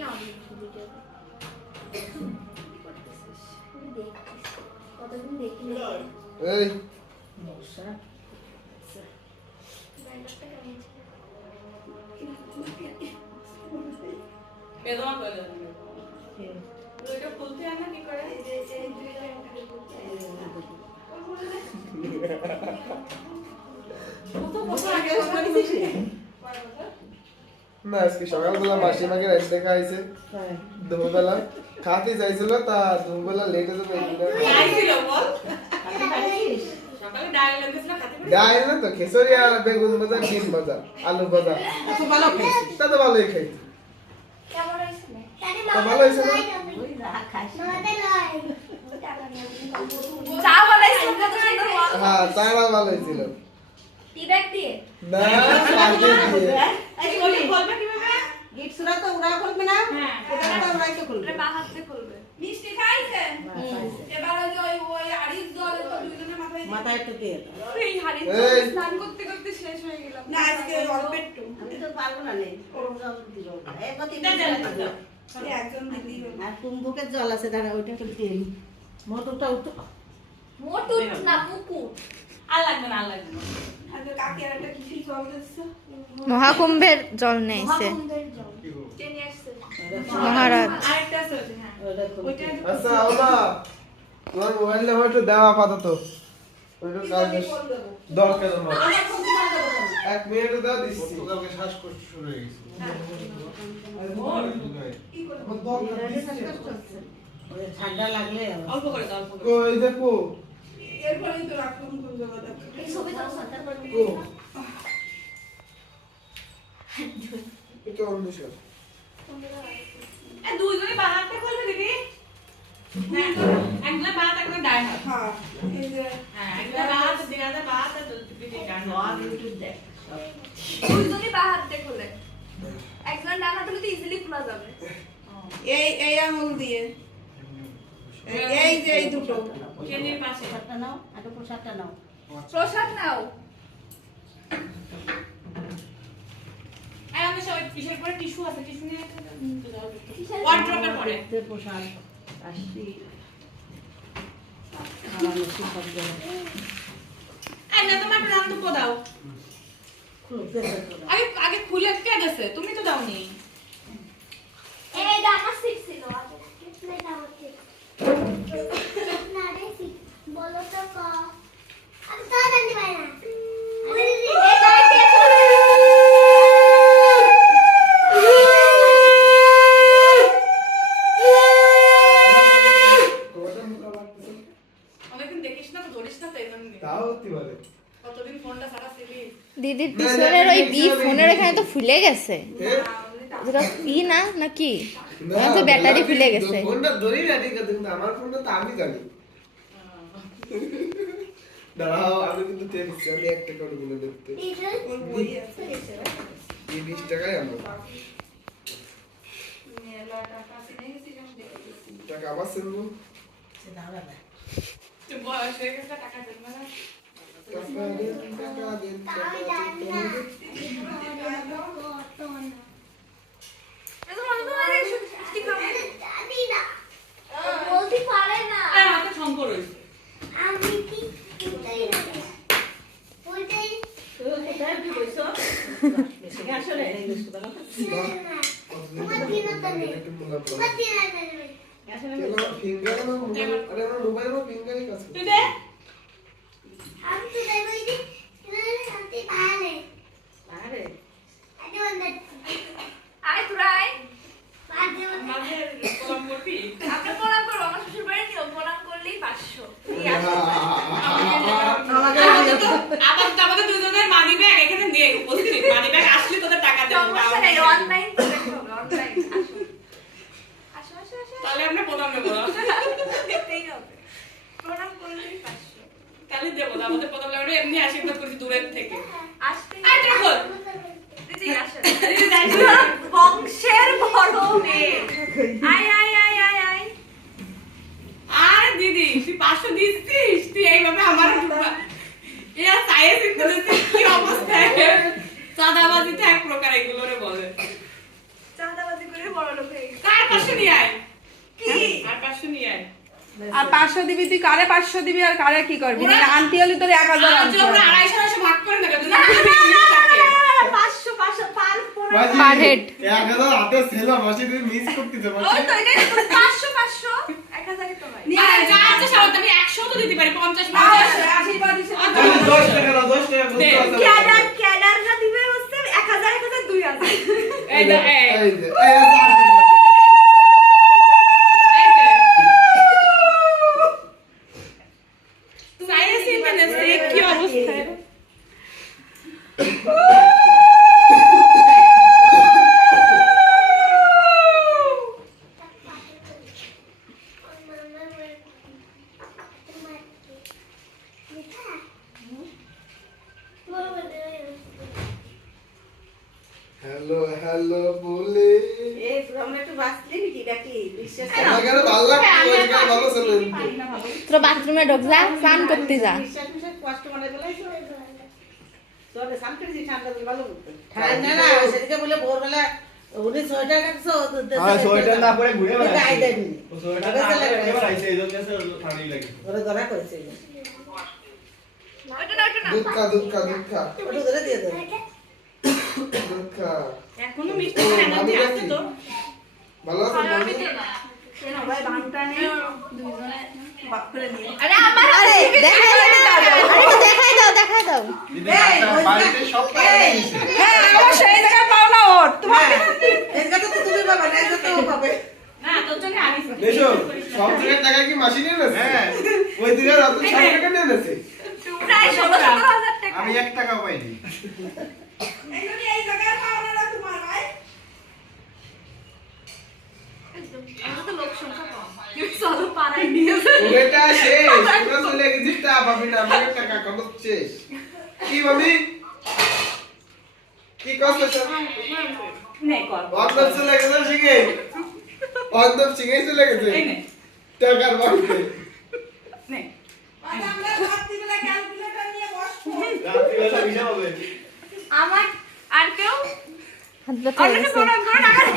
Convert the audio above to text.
নাও video কতদিন দেখি এই বর্ষা বেদনা করে দুইটা খুলতে আনা কি করে না আজকে সকালবেলা মাসিমাকে রাইস দেখা হয়েছে দুপুরবেলা খাতে চাইছিল তা দুপুরবেলা লেট হয়ে আইছিল বল সকালে ডাল লাগছিল খাতে পারি ডাল না তো খেসরি আর বেগুন ভাজা ডিম ভাজা আলু ভাজা তো ভালো খাইছি তা তো ভালোই খাই কেমন হয়েছে তো ভালো হয়েছে না ওই রাখা খাইছি চা বানাইছো কত সুন্দর হ্যাঁ তারা ভালো হয়েছিল টি ব্যাগ দিয়ে না পাল্টে দিয়ে এই ওটা বলবে কিভাবে গিট সুরা তো উড়া করবে না হ্যাঁ। এটা তো উড়াই তো করবে এটা বাহাতে খুলবে মিষ্টি খাইছেন এবার ওই যে ওই আড়িশ জলে তো দুইজনের মাথায় মাথায় একটু দিয়ে দাও। এই হাড়ি এই। স্নান করতে করতে শেষ হয়ে গেল না আজকে অল্প একটু আমি তো পারবো না নেই জল দিব এই কত দাও, দাও, দাও। এই একজন দিদি আর কুম্ভকের জল আছে দাঁড়া ওইটা একটু দিয়ে নি। মোটরটা উঠো মোটু না মুকু আর লাগবে না আর লাগবে না আজকে কাকি আর একটা কিসির জল দিচ্ছে মহাকুম্ভের জল নেইছে মহাকুম্ভের জল টেনে আসছে মহারাজ আরেকটা আছে ওই যে, হ্যাঁ ওইটা খুলে ওইটা আচ্ছা ওলা তোমার মোবাইল নাম্বার একটু দেওয়া আপাতত ওইটা কাজ দরকার আমার এক মিনিট দাও দিচ্ছি তোকে শ্বাসকষ্ট শুরু হয়ে গেছে আমার দরকার দিচ্ছি। ওই ঠান্ডা লাগলে আবার। অল্প করে দাও অল্প করে কই দেখো এরপরেই তো রাখলাম কোন জায়গাটা এই ছবি তো সাঁতার পারবে কো এটা অন্য বিষয় এই দুইজনে বাহাতে খুলবে দিদি হ্যাঁ একজন বাহাত একজন ডান হাত হ্যাঁ এই যে হ্যাঁ একজন বাহাত দিনাতে বাহাত আর দিদি ডান হাত ইউটিউব দেখ দুইজনই বাহাতে খুলে একজন ডান হাতে তো ইজিলি খোলা যাবে এই আঙুল দিয়ে এই যে এই দুটো ট্রেনের পাশে সাতটা নাও একটা প্রসাদটা নাও প্রসাদ নাও আর আমি সব পিছের পরে টিস্যু আছে টিস্যু নিয়ে ওয়ার্ড্রপের পরে দেখতে প্রসাদ আসছি আমার বেশি শব্দ এই না তোমার একটা রান্ত দাও খুলতে দেখো না। আগে আগে খুলে কে দিয়েছে তুমি তো দাওনি এই ডানা সিট ছিল আগে কিতনে দাও ঠিক না রে সিট বলো তো ক আমি তো জানতে পারি না এই গাইতে কোটা মুখা লাগতেছে অনেকদিন দেখিস না তো ধরিস না তো এই জন্য তাও হতে পারে কতদিন ফোনটা ছাড়া ছিলি দিদির পিছনের ওই বি ফোনের এখানে তো ফুলে গেছে যেটা ই না নাকি আমার তো ব্যাটারি ফুলে গেছে ফোনটা ধরি না ঠিক আছে কিন্তু আমার ফোনটা তো আমি জানি দাঁড়াও আমি কিন্তু টেনছি আমি একটা করে গুলো দেখতে ওর বই আছে এই 20 টাকায় আমার টাকা আমার সেলবো সে দাও দাদা তুই বয়স হয়ে গেছে টাকা দেন না টাকা দেন এটা মনে হয় ঠিক হবে জানি না বলতে পারে না আর হাতে শঙ্কর হইছে আমি কি কোথায় ওইটাই কোথায় কি বইছো বেশি আসলে এই বস্তু দাও আমার দিনটা নেই আমার দিনটা নেই আসলে ফিঙ্গার আরে আমার মোবাইল আমার ফিঙ্গারই কাছে তুই দে আমি তো যাই বলি শান্তি পারে আরে আজ বন্ধ আয় তুরাই বাজে আমাদের প্রণাম করবি আপনি প্রণাম করবো আমার শ্বশুর বাড়ি নিয়ম প্রণাম করলেই 500 আমাদের দুজনের মানি ব্যাগ এখানে দিয়ে উপস্থিত মানি ব্যাগ আসলে তোদের টাকা দেবো সমস্যা নেই অনলাইন পেমেন্ট হবে অনলাইন আসো আসো আসো তাহলে আমরা প্রণাম নেবো দেখতেই হবে প্রণাম করলেই 500 তাহলে দেবো না আমাদের প্রণাম লাগবে এমনি আশীর্বাদ করছি দূরের থেকে আসতে আয় দেখো দিদি আসো দিদি যাই বংশের বড় মেয়ে আয় আয় আয় আয় আয় আর দিদি তুই 500 দিচ্ছিস তুই এইভাবে আমার এরা সাইয়ে চিন্তা দিচ্ছিস কি অবস্থা চাঁদাবাজি তো এক প্রকার এগুলোরে বলে চাঁদাবাজি করে বড় লোক হয়ে আর 500 দিবি, তুই কারে 500 দিবি আর কারে কি করবি? মানে আনতি হলি তোর 1000 আর আনতে যে ওরা হবে। 250 ভাগ করে দেবে তুমি 500 পার মাসি, Per head। 1000 হাতে ছিল মাসি, তুমি মিস করতেছো মাসি। ওই তো এটাই তো 500 500 1000 তো ভাই আর যা আছে সব আমি 100 তো দিতে পারি 50 আর 50 আশীর্বাদ দিছে। 10 টাকা না, 10 টাকা করতে হবে। ক্যাডাররা দিবে হচ্ছে 1000 1000 2000 এই যে এই এই যে, এই আছে আশীর্বাদ। সাইয়েস ইন্টারনেটে কি অবস্থা হ্যালো হ্যালো বলে এই আমরা একটু বাঁচলি নাকি নাকি বিশ্বাস আমাকে আরো ভালো লাগতো, ওই গান ভালো ছিল কিন্তু। তোরা বাথরুমে ঢোক যা, স্নান করতে যা। বিশ্বাস কষ্ট মানে বলে তোরে সামনে ঠান্ডা ভালো করতে ঠান্ডা না সেদিকে বলে ভোরবেলা উনি সোয়েটার কাটছো সোয়েটার না পরে ঘুরে বেড়াচ্ছে। গায়ে দেয়নি ও সোয়েটার না পরে ঘুরে বেড়াচ্ছে, এই জন্য সে ঠান্ডাই লাগে। ওরা ধরা করেছে দুঃখা দুঃখা দুঃখা ওটা ধরে দিয়ে দেবে দুঃখা। এখনো মিষ্টি এনার্জি আছে তো ভালো আছো মামি? ভাই ভাঙটা নেই দুইজনে বাপ করে নিয়ে আরে দেখাই দাও, দেখাই দাও, দেখাই দাও। দিদি বাড়িতে সব টাকা দিয়েছে। হ্যাঁ অবশ্যই এই জায়গায় পাওনা ওর তোমার এই জায়গা তো তুমি পাবে না এই জায়গা তো ও পাবে না তোর জন্য আমি দেখো, সব জায়গার টাকা কি মাসি নিয়ে নেছে? হ্যাঁ। ওই দিকে রাত 6 টাকা নিয়ে নেছে। প্রায় 16,000 টাকা আমি 1 টাকাও পাইনি। এই জায়গায় পাওনা না তোমার ভাই আমরা তো লোক সংখ্যা কম চলো পাড়ায় নিয়ে ওটা শেষ, পুরো চলে গেছিস তা পাবি না, আমার টাকা কত শেষ। কি মামি? কি কষ্ট সব? নেই কর অর্ধেক চলে গেছে শিখে। অর্ধেক শিখে চলে গেছে। এই নে টাকার বাড়িতে। নে আমরা রাত্রিবেলা ক্যালকুলেটর নিয়ে বসবো রাত্রিবেলা হিসাব হবে। আমার আর কেউ হাত ব্যথা হয়ে অলরেডি গেছে। প্রোগ্রাম করে টাকা